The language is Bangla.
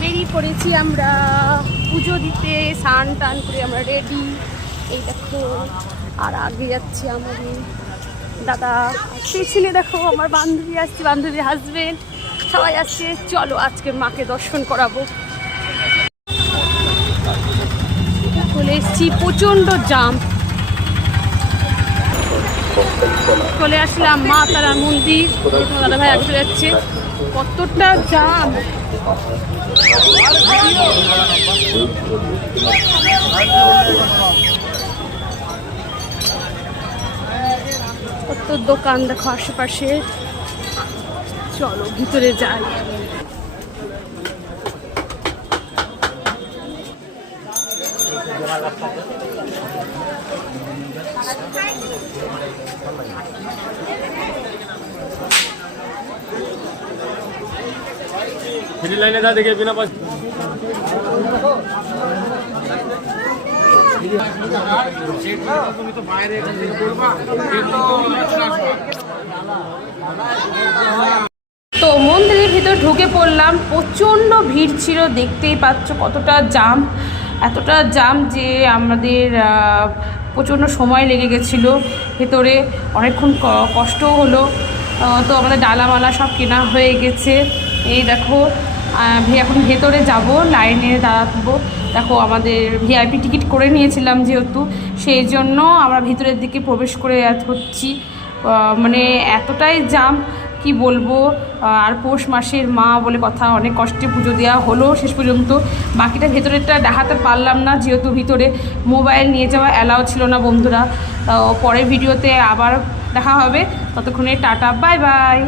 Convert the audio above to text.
বেরিয়ে পড়েছি আমরা পুজো দিতে, স্নান টান করে আমরা রেডি। এই দেখো, আর আগে যাচ্ছি আমাদের দাদা, পেছনে দেখো আমার বান্ধবী আসছে, বান্ধবীর হাজবেন্ড, সবাই আসছে। চলো আজকে মাকে দর্শন করাবো। চলে এসছি, প্রচণ্ড জাম। চলে আসলাম মা তারার মন্দির। দাদা ভাই আগে চলে যাচ্ছে, কতটা জাম। কত দোকান দেখো আশেপাশে। চলো ভিতরে যাই। लाइने था देखिए बिना पास তো মন্দিরের ভিতর ঢুকে পড়লাম, প্রচণ্ড ভিড় ছিল, দেখতেই পাচ্ছ কতটা জাম। এতটা জাম যে আমাদের প্রচণ্ড সময় লেগে গেছিলো, ভেতরে অনেকক্ষণ কষ্টও হলো। তো আমাদের ডালামালা সব কেনা হয়ে গেছে। এই দেখো, এখন ভেতরে যাব, লাইনে দাঁড়াবো। দেখো আমাদের ভিআইপি টিকিট করে নিয়েছিলাম যেহেতু, সেই জন্য আমরা ভিতরের দিকে প্রবেশ করে হচ্ছি। মানে এতটাই জাম কি বলবো। আর পৌষ মাসের মা বলে কথা, অনেক কষ্টে পুজো দেওয়া হলো শেষ পর্যন্ত। বাকিটা ভেতরেরটা দেখাতে পারলাম না, যেহেতু ভিতরে মোবাইল নিয়ে যাওয়া অ্যালাউ ছিল না বন্ধুরা। পরের ভিডিওতে আবার দেখা হবে, ততক্ষণে টাটা, বাই বাই।